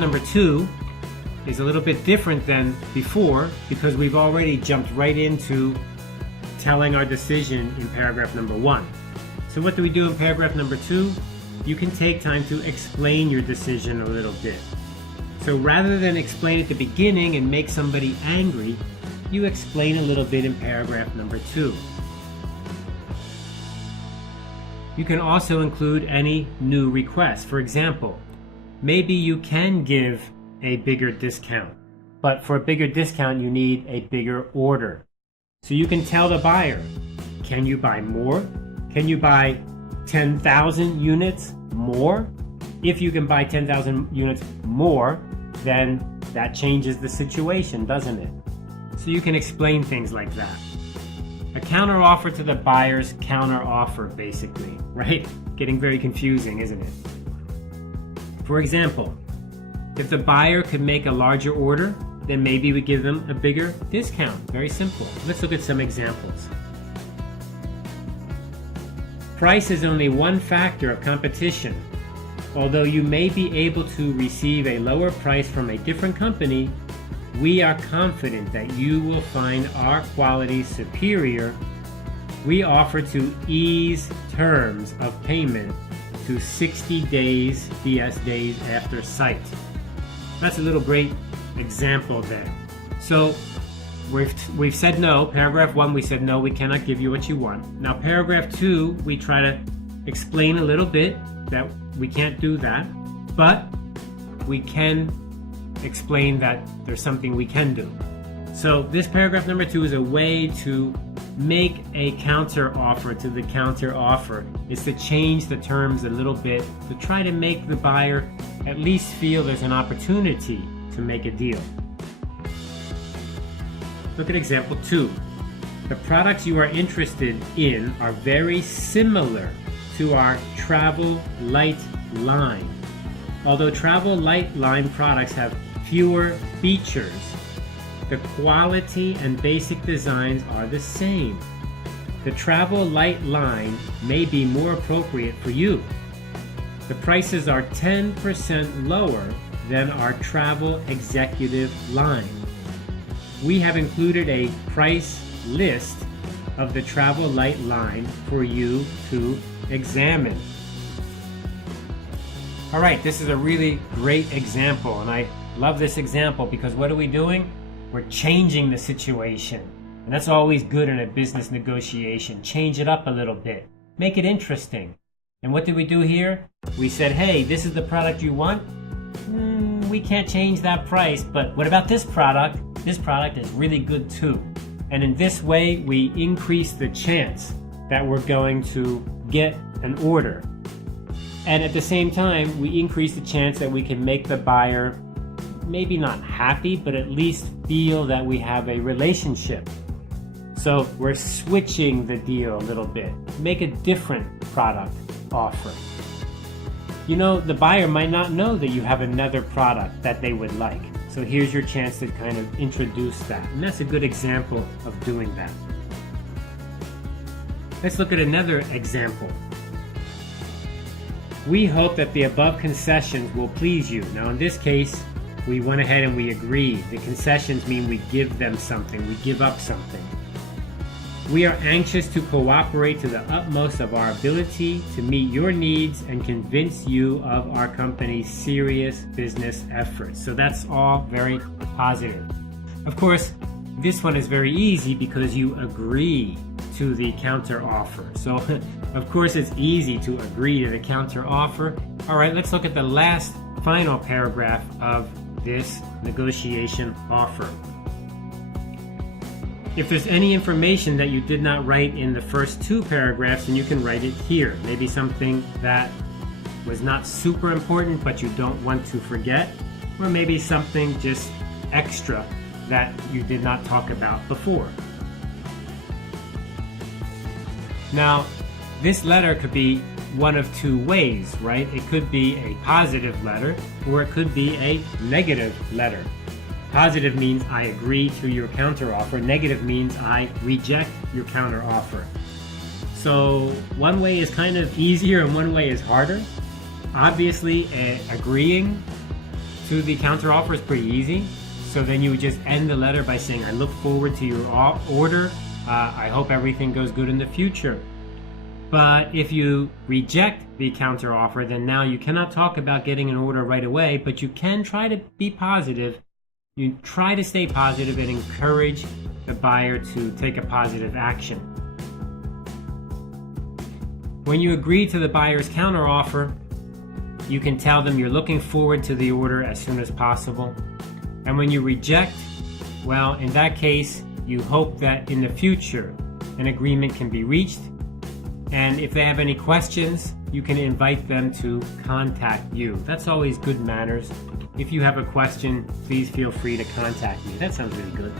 number 2 is a little bit different than before because we've already jumped right into telling our decision in paragraph number 1. So what do we do in paragraph number 2? You can take time to explain your decision a little bit. So rather than explain at the beginning and make somebody angry, you explain a little bit in paragraph number 2. You can also include any new requests. For example, maybe you can give a bigger discount, but for a bigger discount you need a bigger order. So you can tell the buyer, can you buy more? Can you buy 10,000 units more? If you can buy 10,000 units more, then that changes the situation, doesn't it? So you can explain things like that. A counter offer to the buyer's counter offer, basically, right? Getting very confusing, isn't it? For example, if the buyer could make a larger order, then maybe we give them a bigger discount. Very simple. Let's look at some examples. Price is only one factor of competition. Although you may be able to receive a lower price from a different company, we are confident that you will find our quality superior. We offer to ease terms of payment to 60 days BS days after sight. That's a little great example there. So we've said no. Paragraph 1 we said no, we cannot give you what you want. Now paragraph 2 we try to explain a little bit that we can't do that, but we can explain that there's something we can do. So this paragraph number 2 is a way to make a counter offer to the counter offer. Is to change the terms a little bit to try to make the buyer at least feel there's an opportunity to make a deal. Look at example 2. The products you are interested in are very similar to our Travel Light line. Although Travel Light line products have fewer features, the quality and basic designs are the same. The Travel Light line may be more appropriate for you. The prices are 10% lower than our Travel Executive line. We have included a price list of the Travel Light line for you to examine. All right, this is a really great example, and I love this example because what are we doing? We're changing the situation. And that's always good in a business negotiation. Change it up a little bit. Make it interesting. And what did we do here? We said, hey, this is the product you want? We can't change that price, but what about this product? This product is really good too. And in this way, we increase the chance that we're going to get an order. And at the same time, we increase the chance that we can make the buyer maybe not happy, but at least feel that we have a relationship. So we're switching the deal a little bit. Make a different product offer. You know, the buyer might not know that you have another product that they would like. So here's your chance to kind of introduce that. And that's a good example of doing that. Let's look at another example. We hope that the above concessions will please you. Now in this case, we went ahead and we agreed. The concessions mean we give them something, we give up something. We are anxious to cooperate to the utmost of our ability to meet your needs and convince you of our company's serious business efforts. So that's all very positive. Of course, this one is very easy because you agree to the counter offer. So of course it's easy to agree to the counter offer. All right, let's look at the last final paragraph of this negotiation offer. If there's any information that you did not write in the first 2 paragraphs, then you can write it here. Maybe something that was not super important but you don't want to forget, or maybe something just extra that you did not talk about before. Now, this letter could be one of 2 ways, right? It could be a positive letter or it could be a negative letter. Positive means I agree to your counteroffer. Negative means I reject your counteroffer. So one way is kind of easier and one way is harder. Obviously, agreeing to the counteroffer is pretty easy. So then you would just end the letter by saying, I look forward to your order. I hope everything goes good in the future. But if you reject the counteroffer, then now you cannot talk about getting an order right away, but you can try to be positive. You try to stay positive and encourage the buyer to take a positive action. When you agree to the buyer's counteroffer, you can tell them you're looking forward to the order as soon as possible. And when you reject, well, in that case, you hope that in the future an agreement can be reached. And if they have any questions, you can invite them to contact you. That's always good manners. If you have a question, please feel free to contact me. That sounds really good.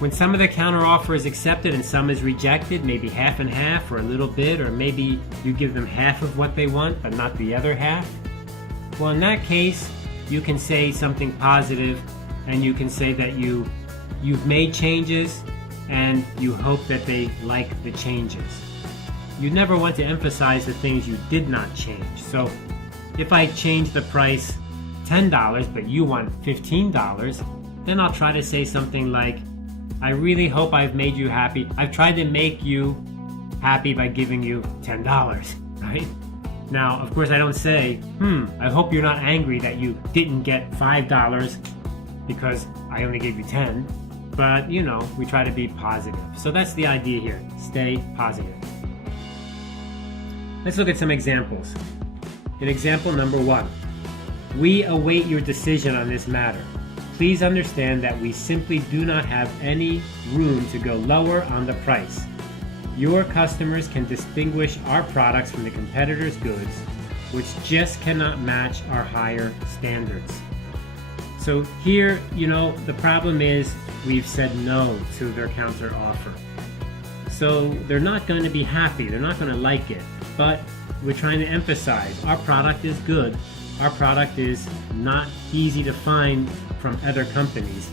When some of the counteroffer is accepted and some is rejected, maybe half and half or a little bit, or maybe you give them half of what they want but not the other half, well, in that case, you can say something positive and you can say that you've made changes and you hope that they like the changes. You never want to emphasize the things you did not change. So if I change the price $10 but you want $15, then I'll try to say something like, I really hope I've made you happy. I've tried to make you happy by giving you $10, right? Now, of course, I don't say, I hope you're not angry that you didn't get $5 because I only gave you 10. But, we try to be positive. So that's the idea here. Stay positive. Let's look at some examples. In example number 1, we await your decision on this matter. Please understand that we simply do not have any room to go lower on the price. Your customers can distinguish our products from the competitors' goods, which just cannot match our higher standards. So here, the problem is we've said no to their counter offer. So they're not going to be happy. They're not going to like it. But we're trying to emphasize our product is good. Our product is not easy to find from other companies.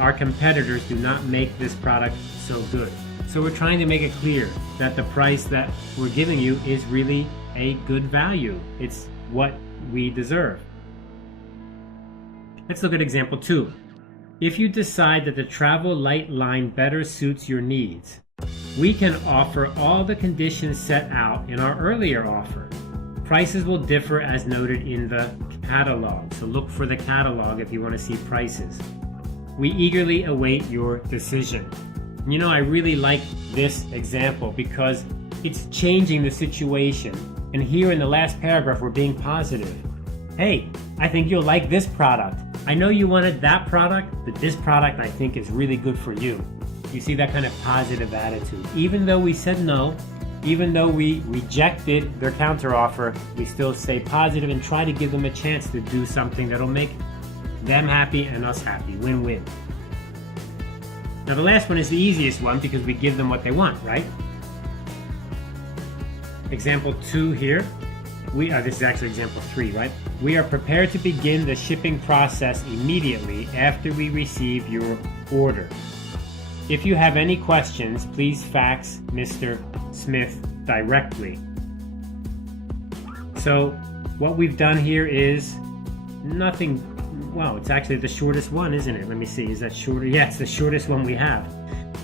Our competitors do not make this product so good. So we're trying to make it clear that the price that we're giving you is really a good value. It's what we deserve. Let's look at example 2. If you decide that the travel light line better suits your needs, we can offer all the conditions set out in our earlier offer. Prices will differ as noted in the catalog. So look for the catalog if you want to see prices. We eagerly await your decision. I really like this example because it's changing the situation. And here in the last paragraph, we're being positive. Hey, I think you'll like this product. I know you wanted that product, but this product I think is really good for you. You see that kind of positive attitude. Even though we said no, even though we rejected their counteroffer, we still stay positive and try to give them a chance to do something that'll make them happy and us happy. Win-win. Now the last one is the easiest one because we give them what they want, right? Example 2 here. This is actually example 3, right? We are prepared to begin the shipping process immediately after we receive your order. If you have any questions, please fax Mr. Smith directly. So what we've done here is nothing. Wow, it's actually the shortest one, isn't it? Let me see. Is that shorter? Yeah, it's the shortest one we have.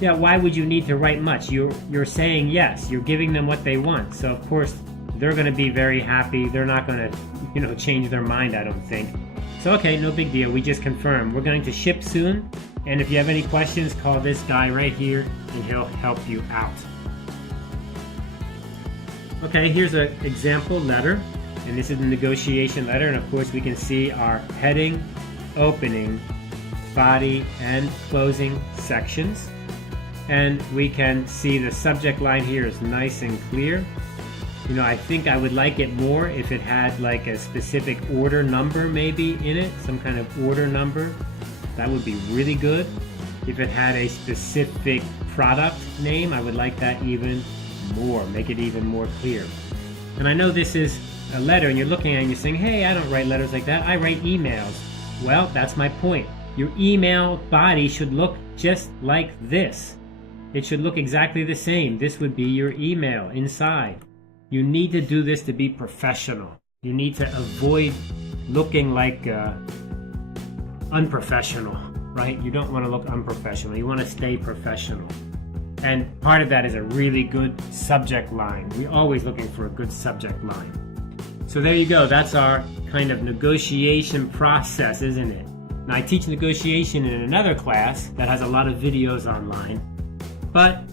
Yeah, why would you need to write much? You're saying yes. You're giving them what they want. So of course they're going to be very happy. They're not going to, change their mind, I don't think. So okay, no big deal. We just confirm. We're going to ship soon. And if you have any questions, call this guy right here and he'll help you out. Okay, here's an example letter. And this is the negotiation letter. And of course we can see our heading, opening, body, and closing sections. And we can see the subject line here is nice and clear. I think I would like it more if it had like a specific order number maybe in it, some kind of order number. That would be really good. If it had a specific product name, I would like that even more, make it even more clear. And I know this is a letter and you're looking at it and you're saying, hey, I don't write letters like that. I write emails. Well, that's my point. Your email body should look just like this. It should look exactly the same. This would be your email inside. You need to do this to be professional. You need to avoid looking like unprofessional, right? You don't want to look unprofessional. You want to stay professional. And part of that is a really good subject line. We're always looking for a good subject line. So there you go. That's our kind of negotiation process, isn't it? Now, I teach negotiation in another class that has a lot of videos online, but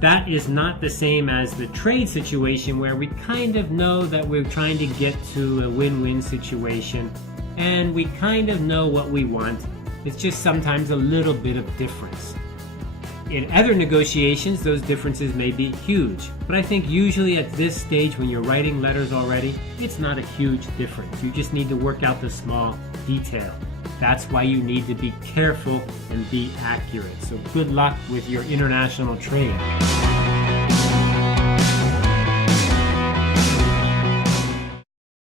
that is not the same as the trade situation where we kind of know that we're trying to get to a win-win situation and we kind of know what we want. It's just sometimes a little bit of difference. In other negotiations, those differences may be huge, but I think usually at this stage when you're writing letters already, it's not a huge difference. You just need to work out the small detail. That's why you need to be careful and be accurate. So good luck with your international trade.